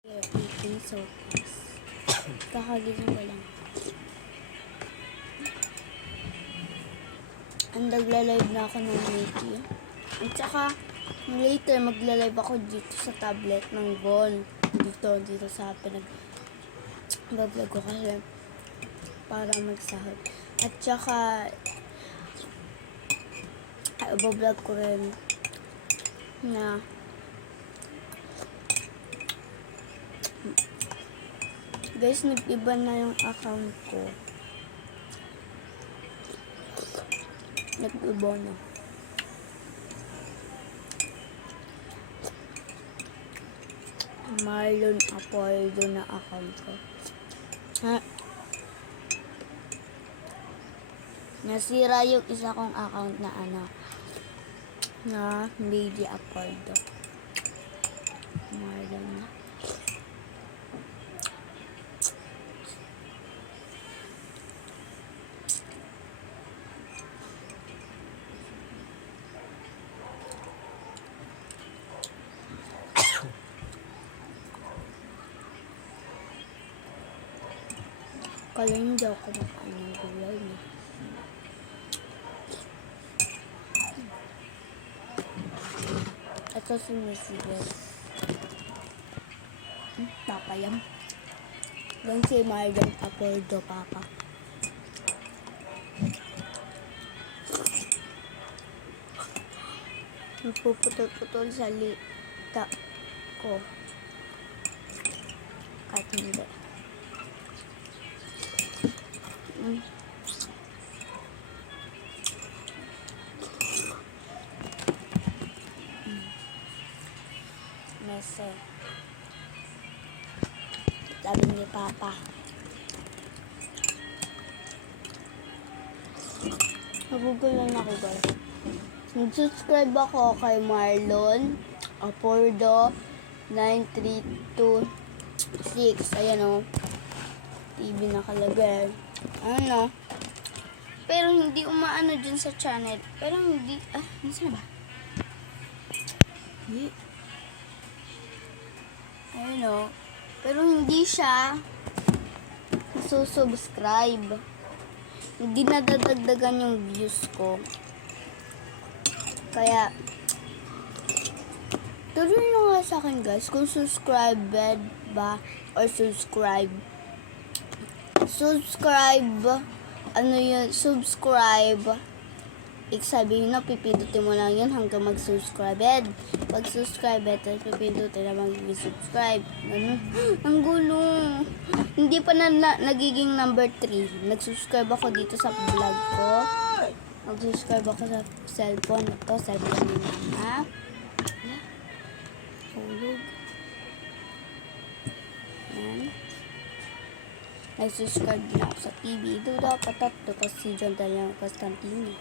Eating sopas. Kakagising ko lang. And nagla-live na ako ng Nikki. At saka, later magla-live ako dito sa tablet ng Gon. Dito sa pinag-vlog ko kasi para magsahod. At saka, i-vlog ko rin na guys, nag-iba na yung account ko. Nag-iba na. Marlon Apollo na account ko. Nasira yung isa kong account na na Lady Apollo. Marlon na. Kala hindi ako kumakain ng gulay niya. Ito sumisigas. Papayam. Yan si Marlon Apollo, papa. Nagpuputol-putol sa lita ko. Kahit hindi. Mese. Sabi ni Papa. Nagugulan ako guys. Nag-subscribe ako kay Marlon Apollo 9326. Ayan o. TV nakalagay. Ano? Pero hindi umaano dyan sa channel. Pero hindi, nasaan na ba? Hindi. Ayun o. Pero hindi siya susubscribe. Hindi nadadagdagan yung views ko. Kaya, tuloy nyo nga sa akin guys, kung subscribed ba or subscribe, ano yun, subscribe, sabihin na pipindutin mo lang yun hanggang mag-subscribe. Pag subscribe, tapos pipindutin na mag-subscribe. Ang gulo. Hindi pa nagiging number 3. Nag-subscribe ako dito sa vlog ko. Nag-subscribe ako sa cellphone. Ito, cellphone ni Mama. Hulog. Yan. Nag-subscribe din ako sa TV. Ito dapat ito kasi si John Daniel Constantino.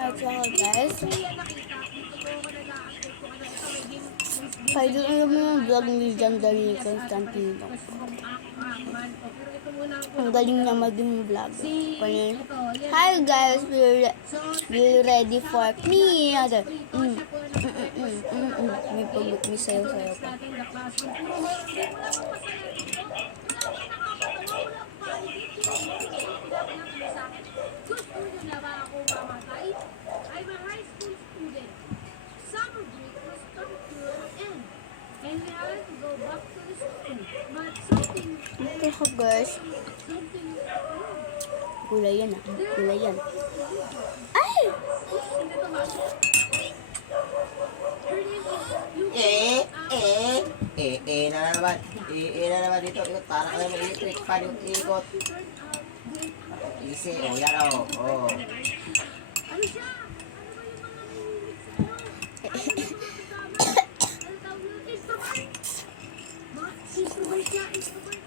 At saka guys, kaya doon alam mo yung vlog ni John Daniel Constantino. Ang galing niya maging vlog. Hi guys, we're ready for me. May sayo-sayo pa. Gusto nyo na ba ako mamatay? I'm a high school student. Summer break was come to an end. And we had to go back to the school. But something... Ito guys. Gulay yan Gulay yan. Ay! na naman. Na naman dito. Ikot, parang ka naman electric fan yung ikot. Easy, oh, yan, oh. Oh. Ano siya? Ano ba yung mga lyrics? Ano tawag yun? Instrument! Instrument siya, instrument.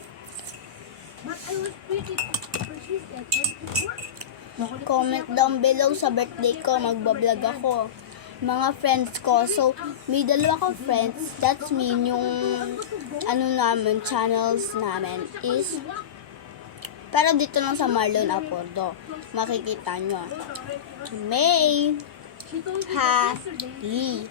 But I was pretty persistent and it worked. Comment down below sa birthday ko, magbablog ako. Mga friends ko. So, may dalawa kong friends. That's mean yung channels namin is pero dito lang sa Marlon Apordo. Makikita nyo. May Hali.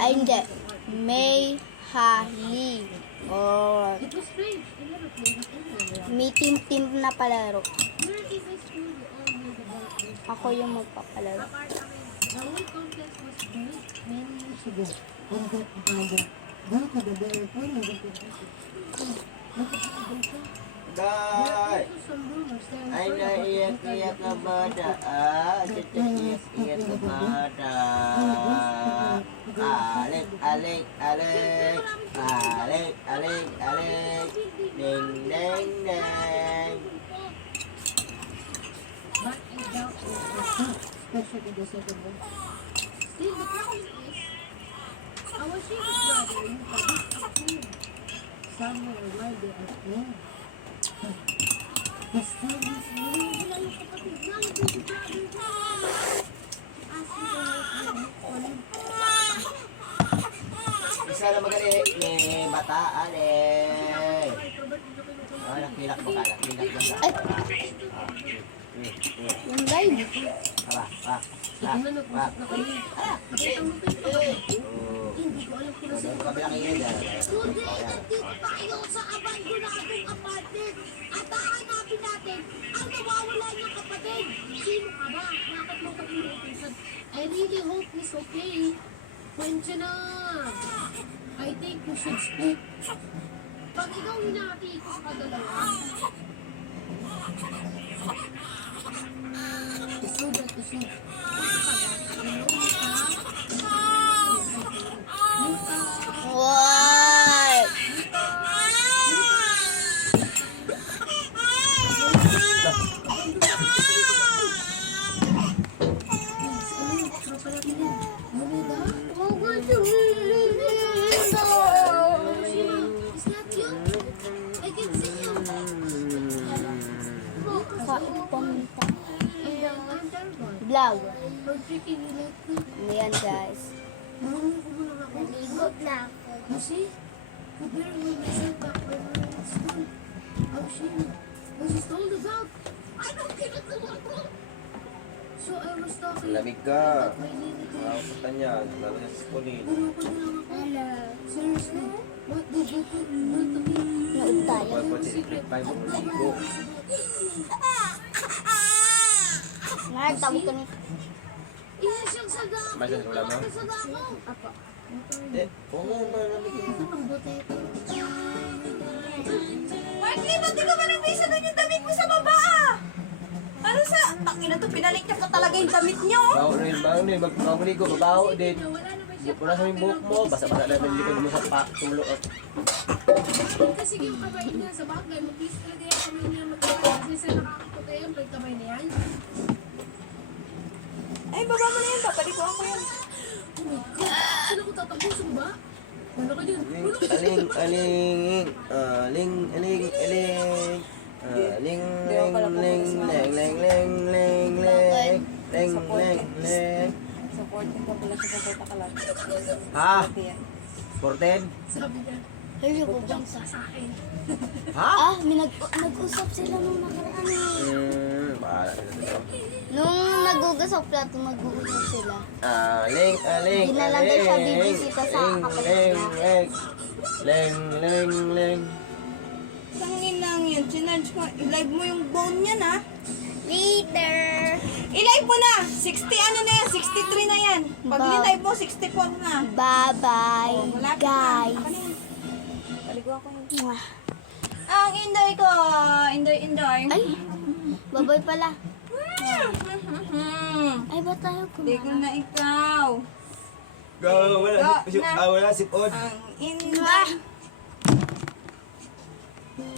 Ay, hindi. May Hali. Or It was strange. I never played it anywhere. may team na palaro. Where is my school? We all knew about it. Ako yung magpapalaro. Apart from it, the whole complex was built many years ago. And that there Guy! are also some rumors there Ay, naiyak-iyak na bata. Iyak-iyak na bata. Alik, alik, alik. Alik, alik, alik. Ding, ding, ding. But I doubt it was not, especially the second one. Still, the problem is, our Shiva's brother in Pakistan somewhere while they are playing. The story is really like kapatid na yung brother niya. Asking for help niya. Isa na magaling. May bataan eh. Oh, nakilak mo ka. Nakilak mo ka. Yung live. Aba, ah. Ano nag-usap na kayo? Nakita mo pa yung kapatid ko? Oh. Hindi ko alam kung nasa Doon kami nakingin dyan. Today, nandito tayo sa abandonadong apartment at hahanapin natin ang nawawala niyang kapatid. Sino ka ba? Bakit mo kami inutusan? I really hope he's okay. Kwensya na. I think you should speak. Pag ikaw hinati ko sa dalawa, isugat, isug. What? Pamunta. Vlog. Ayan guys. Naligot na ako. You see? Comparing with myself back when we were in school. How she was told about. I don't give it to my bro. So I was talking Lamig ka. about my limited. Makakutan yan. Lalo na sa kunin. Puro ko na lang ako. Seriously? What did you do to me? Nood tayo. Pagpag electric fan mo ligo. Ngayon, tawag ka ni. Isa siyang sagako. Basta sa ulam mo? Sagako. Apo. Oo nga, malamig yun. Ang boteto. Marky, ba't di ka ba nagbisa doon yung damit mo sa baba? Ano sa... Tangina to, pinalik niya pa talaga yung damit niyo. Baho rin. Magmaligo, babaho din. Wala naman siya. Pura sa yung buhok mo. Basta-basta naman yung likod mo sa tumulo. Kasi yung kamay niya sa bagay, mag-kiss talaga yung kamay niya mag-kiss. Kasi sa nakakaputi yung kamay na yan. Ay, baba mo na yan, papalikuan ko yan. Oh my God! Sino ko tatapusin ba? Wala ka dyan. Wala ka dyan. Aling, aling, aling, aling, aling. Aling, leng, leng, leng, leng, leng, leng, leng, leng, leng, leng. Support din ka pala sa pagkata ka lang. Ha? Yan. 14? Sabi niya, Hello po ba? jump sa akin. Ha? Ah, nag-usap sila nung nakaraan eh. Bahala sila dito. Nung nag-uusap plato, mag-uusap sila. Aling, aling, Di na lang daw siya bibisita sa leng, kapatid leng, niya. leng, leng, leng, leng. Tangin lang yun, chinarge ko. I-live mo yung bone niya na. Later! I-live mo na! 60 ano na yan, 63 na yan. Pag Ba- ni-live mo, 64 na. Bye-bye, Oh, malapit na. guys! Ako na yan. Paligo ako yun. Mwah. Ang indoy ko, indoy. Ay, babay pala. Hmm. Ay, ba tayo Hindi ko kumara? na ikaw. Wala sipon. Ang inay.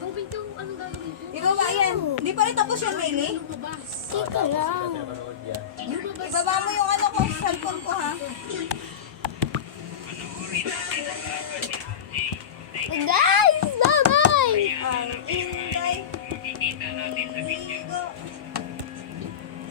Kung pinto, anong gagawin ko? Ibaba yan. Hindi pa rin tapos yan, Bailey. Lumabas. Teka lang. Lumabas. Ibaba mo yung ano ko, cellphone ko ha. Wala!